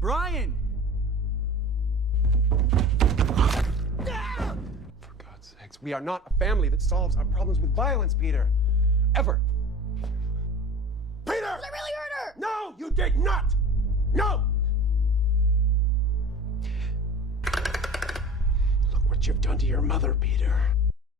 Brian! For God's sakes, we are not a family that solves our problems with violence, Peter. Ever. Peter! I really hurt her! No, you did not! No! Look what you've done to your mother, Peter.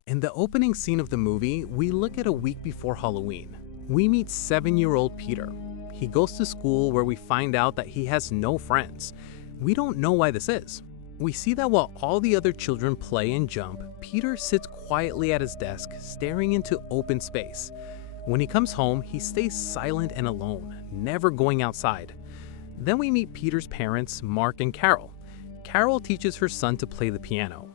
In the opening scene of the movie, we look at a week before Halloween. We meet 7-year-old Peter. He goes to school where we find out that he has no friends. We don't know why this is. We see that while all the other children play and jump, Peter sits quietly at his desk, staring into open space. When he comes home, he stays silent and alone, never going outside. Then we meet Peter's parents, Mark and Carol. Carol teaches her son to play the piano.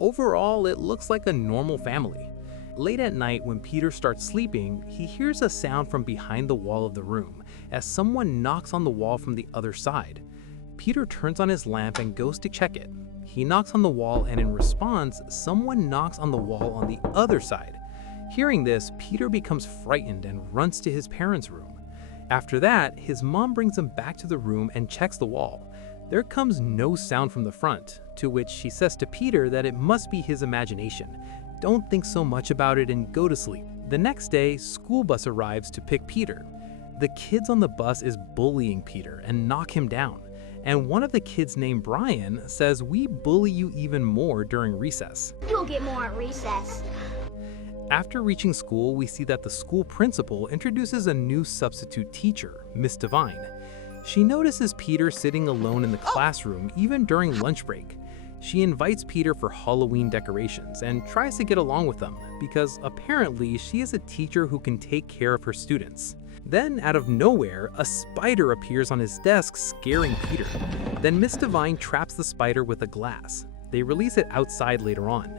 Overall, it looks like a normal family. Late at night, when Peter starts sleeping, he hears a sound from behind the wall of the room as someone knocks on the wall from the other side. Peter turns on his lamp and goes to check it. He knocks on the wall, and in response, someone knocks on the wall on the other side. Hearing this, Peter becomes frightened and runs to his parents' room. After that, his mom brings him back to the room and checks the wall. There comes no sound from the front, to which she says to Peter that it must be his imagination. Don't think so much about it and go to sleep. The next day, school bus arrives to pick Peter. The kids on the bus is bullying Peter and knock him down. And one of the kids named Brian says, "We bully you even more during recess." You'll get more at recess. After reaching school, we see that the school principal introduces a new substitute teacher, Miss Devine. She notices Peter sitting alone in the classroom even during lunch break. She invites Peter for Halloween decorations and tries to get along with them because apparently she is a teacher who can take care of her students. Then, out of nowhere, a spider appears on his desk, scaring Peter. Then Miss Devine traps the spider with a glass. They release it outside later on.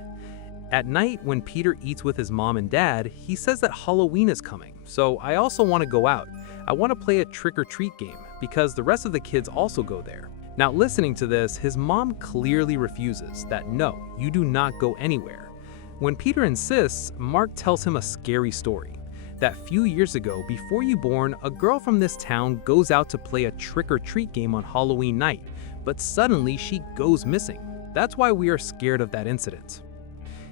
At night, when Peter eats with his mom and dad, he says that Halloween is coming, so I also want to go out. I want to play a trick-or-treat game because the rest of the kids also go there. Now, listening to this, his mom clearly refuses that no, you do not go anywhere. When Peter insists, Mark tells him a scary story. That few years ago, before you born, a girl from this town goes out to play a trick-or-treat game on Halloween night, but suddenly she goes missing. That's why we are scared of that incident.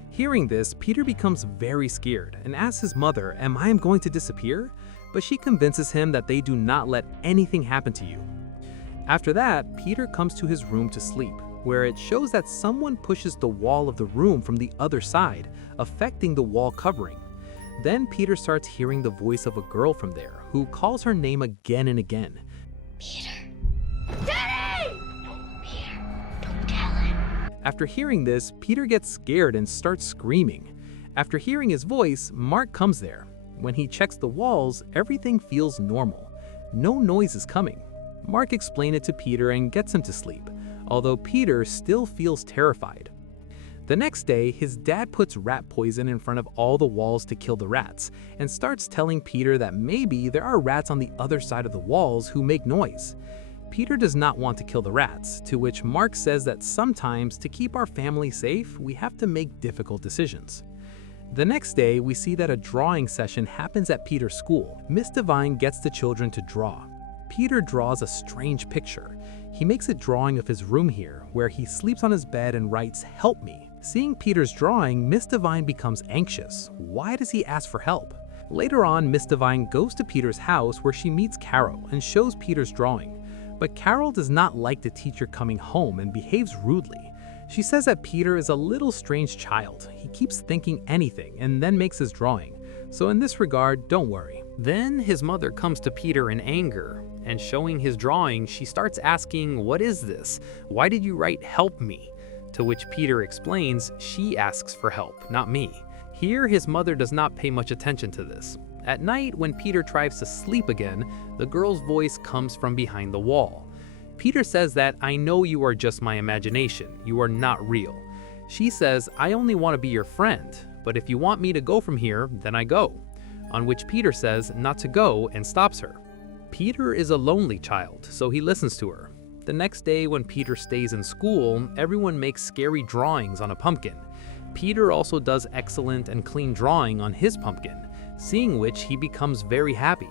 Hearing this, Peter becomes very scared and asks his mother, "Am I going to disappear?" But she convinces him that they do not let anything happen to you. After that, Peter comes to his room to sleep, where it shows that someone pushes the wall of the room from the other side, affecting the wall covering. Then Peter starts hearing the voice of a girl from there, who calls her name again and again. Peter. Daddy! No, Peter, don't tell him. After hearing this, Peter gets scared and starts screaming. After hearing his voice, Mark comes there. When he checks the walls, everything feels normal. No noise is coming. Mark explains it to Peter and gets him to sleep, although Peter still feels terrified. The next day, his dad puts rat poison in front of all the walls to kill the rats, and starts telling Peter that maybe there are rats on the other side of the walls who make noise. Peter does not want to kill the rats, to which Mark says that sometimes to keep our family safe, we have to make difficult decisions. The next day, we see that a drawing session happens at Peter's school. Miss Devine gets the children to draw. Peter draws a strange picture. He makes a drawing of his room here, where he sleeps on his bed and writes, "Help me." Seeing Peter's drawing, Miss Devine becomes anxious. Why does he ask for help? Later on, Miss Devine goes to Peter's house where she meets Carol and shows Peter's drawing. But Carol does not like the teacher coming home and behaves rudely. She says that Peter is a little strange child. He keeps thinking anything and then makes his drawing. So in this regard, don't worry. Then his mother comes to Peter in anger, and showing his drawing, she starts asking, "What is this? Why did you write 'help me'?" To which Peter explains, she asks for help, not me. Here, his mother does not pay much attention to this. At night, when Peter tries to sleep again, the girl's voice comes from behind the wall. Peter says that, "I know you are just my imagination, you are not real." She says, "I only want to be your friend, but if you want me to go from here, then I go." On which Peter says not to go and stops her. Peter is a lonely child, so he listens to her. The next day, when Peter stays in school, everyone makes scary drawings on a pumpkin. Peter also does excellent and clean drawing on his pumpkin, seeing which he becomes very happy.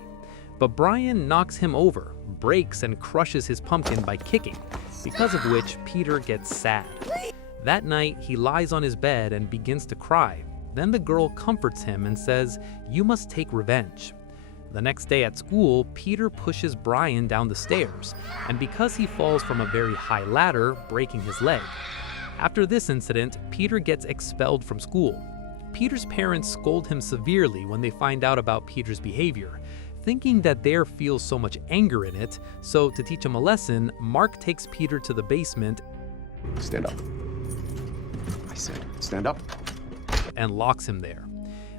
But Brian knocks him over, breaks and crushes his pumpkin by kicking, because of which Peter gets sad. That night, he lies on his bed and begins to cry. Then the girl comforts him and says, "You must take revenge." The next day at school, Peter pushes Brian down the stairs, and because he falls from a very high ladder, breaking his leg. After this incident, Peter gets expelled from school. Peter's parents scold him severely when they find out about Peter's behavior, thinking that there feels so much anger in it, so to teach him a lesson, Mark takes Peter to the basement Stand up. I said, stand up. and locks him there.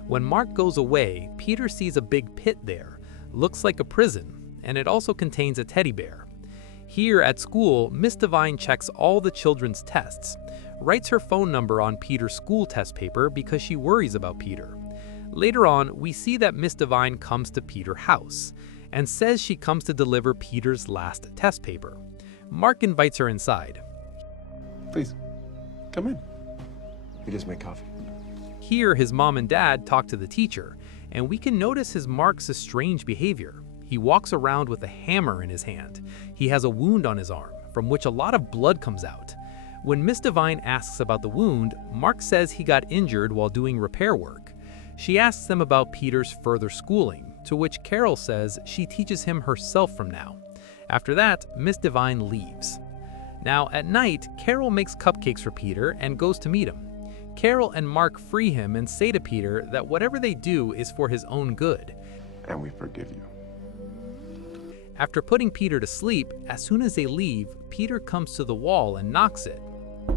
When Mark goes away, Peter sees a big pit there. Looks like a prison, and it also contains a teddy bear. Here at school, Miss Devine checks all the children's tests, writes her phone number on Peter's school test paper because she worries about Peter. Later on, we see that Miss Devine comes to Peter's house and says she comes to deliver Peter's last test paper. Mark invites her inside. Please, come in. We just made coffee. Here, his mom and dad talk to the teacher, and we can notice his Mark's strange behavior. He walks around with a hammer in his hand. He has a wound on his arm, from which a lot of blood comes out. When Miss Devine asks about the wound, Mark says he got injured while doing repair work. She asks them about Peter's further schooling, to which Carol says she teaches him herself from now. After that, Miss Devine leaves. Now, at night, Carol makes cupcakes for Peter and goes to meet him. Carol and Mark free him and say to Peter that whatever they do is for his own good. And we forgive you. After putting Peter to sleep, as soon as they leave, Peter comes to the wall and knocks it.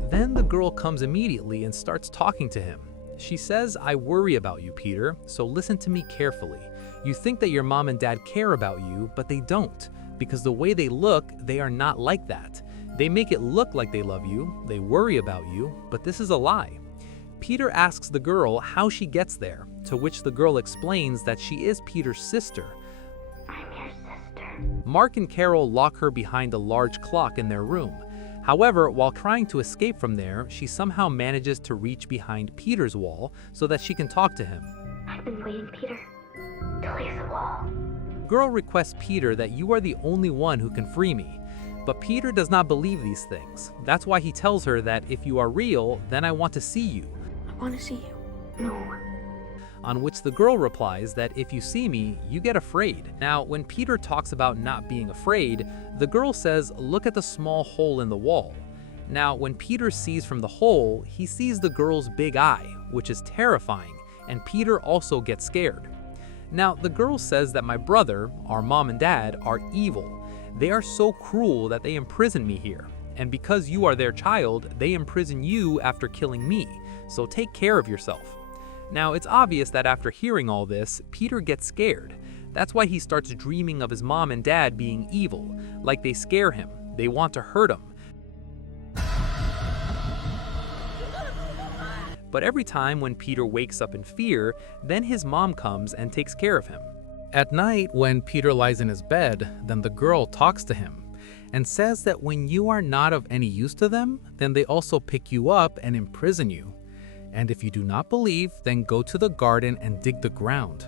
Then the girl comes immediately and starts talking to him. She says, "I worry about you, Peter, so listen to me carefully. You think that your mom and dad care about you, but they don't, because the way they look, they are not like that. They make it look like they love you, they worry about you, but this is a lie." Peter asks the girl how she gets there, to which the girl explains that she is Peter's sister. I'm your sister. Mark and Carol lock her behind a large clock in their room. However, while trying to escape from there, she somehow manages to reach behind Peter's wall so that she can talk to him. I've been waiting, Peter, to leave the wall. The girl requests Peter that you are the only one who can free me. But Peter does not believe these things. That's why he tells her that if you are real, then I want to see you. I want to see you. No. On which the girl replies that if you see me, you get afraid. Now, when Peter talks about not being afraid, the girl says, "Look at the small hole in the wall." Now, when Peter sees from the hole, he sees the girl's big eye, which is terrifying, and Peter also gets scared. Now, the girl says that my brother, our mom and dad, are evil. They are so cruel that they imprison me here. And because you are their child, they imprison you after killing me. So take care of yourself. Now, it's obvious that after hearing all this, Peter gets scared. That's why he starts dreaming of his mom and dad being evil, like they scare him, they want to hurt him. But every time when Peter wakes up in fear, then his mom comes and takes care of him. At night, when Peter lies in his bed, then the girl talks to him and says that when you are not of any use to them, then they also pick you up and imprison you. And if you do not believe, then go to the garden and dig the ground.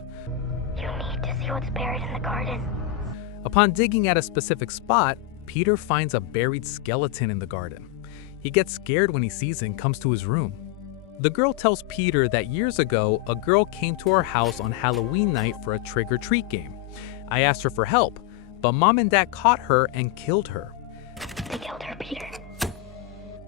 You need to see what's buried in the garden. Upon digging at a specific spot, Peter finds a buried skeleton in the garden. He gets scared when he sees it and comes to his room. The girl tells Peter that years ago, a girl came to our house on Halloween night for a trick-or-treat game. I asked her for help, but mom and dad caught her and killed her. They killed her, Peter.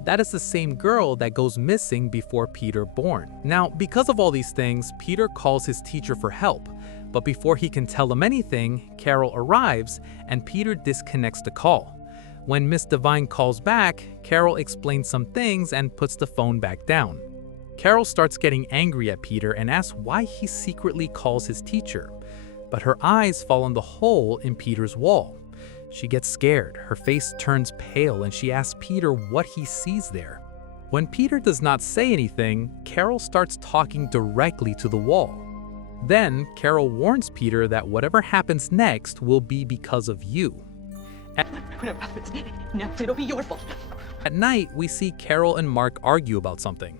That is the same girl that goes missing before Peter born. Now, because of all these things, Peter calls his teacher for help. But before he can tell him anything, Carol arrives and Peter disconnects the call. When Miss Devine calls back, Carol explains some things and puts the phone back down. Carol starts getting angry at Peter and asks why he secretly calls his teacher. But her eyes fall on the hole in Peter's wall. She gets scared, her face turns pale, and she asks Peter what he sees there. When Peter does not say anything, Carol starts talking directly to the wall. Then, Carol warns Peter that whatever happens next will be because of you. Whatever happens next, it'll be your fault. At night, we see Carol and Mark argue about something.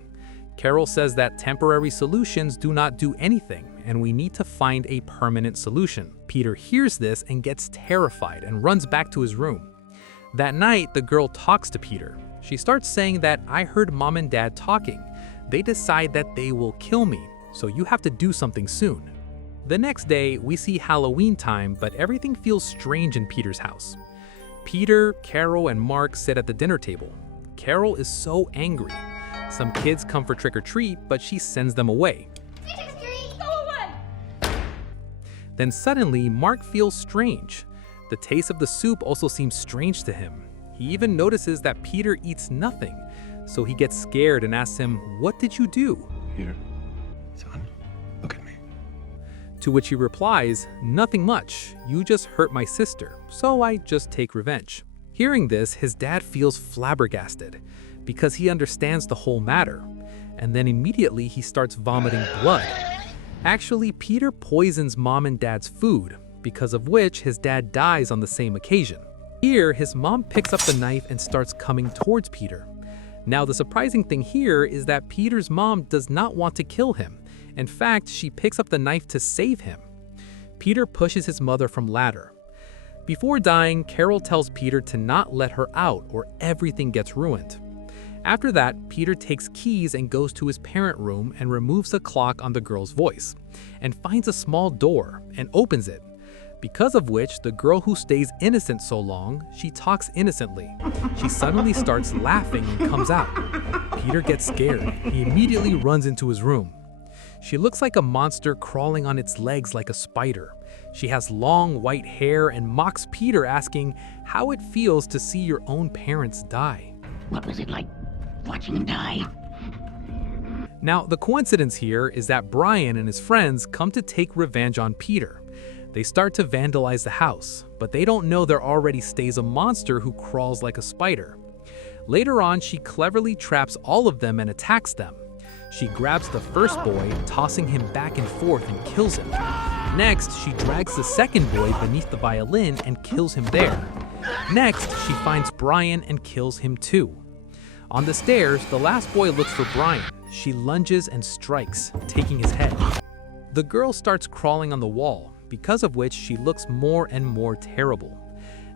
Carol says that temporary solutions do not do anything, and we need to find a permanent solution. Peter hears this and gets terrified and runs back to his room. That night, the girl talks to Peter. She starts saying that I heard mom and dad talking. They decide that they will kill me, so you have to do something soon. The next day, we see Halloween time, but everything feels strange in Peter's house. Peter, Carol, and Mark sit at the dinner table. Carol is so angry. Some kids come for trick-or-treat, but she sends them away. Go away! Then suddenly, Mark feels strange. The taste of the soup also seems strange to him. He even notices that Peter eats nothing, so he gets scared and asks him, "What did you do?" Peter, son, look at me. To which he replies, "Nothing much. You just hurt my sister, so I just take revenge." Hearing this, his dad feels flabbergasted because he understands the whole matter, and then immediately he starts vomiting blood. Actually, Peter poisons mom and dad's food, because of which his dad dies on the same occasion. Here, his mom picks up the knife and starts coming towards Peter. Now, the surprising thing here is that Peter's mom does not want to kill him. In fact, she picks up the knife to save him. Peter pushes his mother from ladder. Before dying, Carol tells Peter to not let her out or everything gets ruined. After that, Peter takes keys and goes to his parent room and removes the clock on the girl's voice, and finds a small door and opens it. Because of which, the girl who stays innocent so long, she talks innocently. She suddenly starts laughing and comes out. Peter gets scared. He immediately runs into his room. She looks like a monster crawling on its legs like a spider. She has long white hair and mocks Peter, asking how it feels to see your own parents die. What was it like watching him die? Now, the coincidence here is that Brian and his friends come to take revenge on Peter. They start to vandalize the house, but they don't know there already stays a monster who crawls like a spider. Later on, she cleverly traps all of them and attacks them. She grabs the first boy, tossing him back and forth, and kills him. Next, she drags the second boy beneath the violin and kills him there. Next, she finds Brian and kills him too. On the stairs, the last boy looks for Brian. She lunges and strikes, taking his head. The girl starts crawling on the wall, because of which she looks more and more terrible.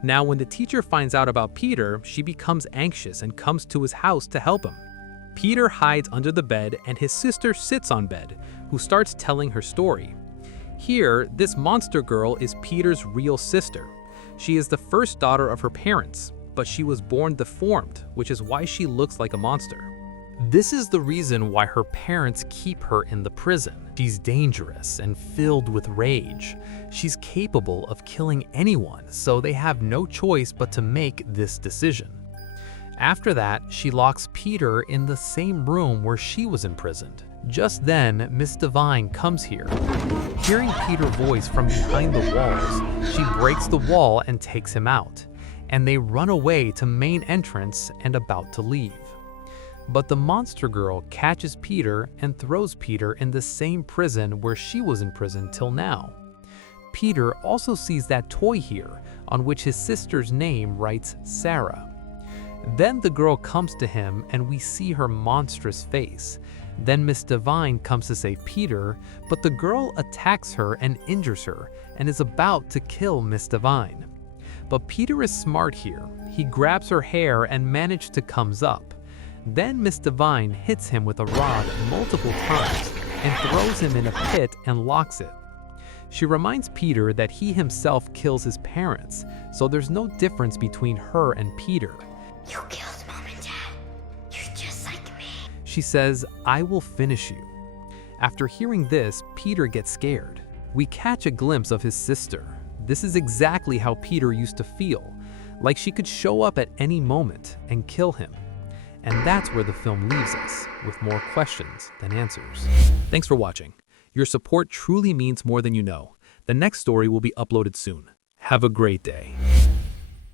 Now, when the teacher finds out about Peter, she becomes anxious and comes to his house to help him. Peter hides under the bed and his sister sits on bed, who starts telling her story. Here, this monster girl is Peter's real sister. She is the first daughter of her parents, but she was born deformed, which is why she looks like a monster. This is the reason why her parents keep her in the prison. She's dangerous and filled with rage. She's capable of killing anyone, so they have no choice but to make this decision. After that, she locks Peter in the same room where she was imprisoned. Just then, Miss Divine comes here. Hearing Peter's voice from behind the walls, she breaks the wall and takes him out, and they run away to main entrance and about to leave. But the monster girl catches Peter and throws Peter in the same prison where she was imprisoned till now. Peter also sees that toy here, on which his sister's name writes Sarah. Then the girl comes to him and we see her monstrous face. Then Miss Divine comes to save Peter, but the girl attacks her and injures her and is about to kill Miss Divine. But Peter is smart here. He grabs her hair and manages to comes up. Then Miss Divine hits him with a rod multiple times and throws him in a pit and locks it. She reminds Peter that he himself kills his parents, so there's no difference between her and Peter. You killed Mom and Dad. You're just like me. She says, "I will finish you." After hearing this, Peter gets scared. We catch a glimpse of his sister. This is exactly how Peter used to feel, like she could show up at any moment and kill him. And that's where the film leaves us, with more questions than answers. Thanks for watching. Your support truly means more than you know. The next story will be uploaded soon. Have a great day.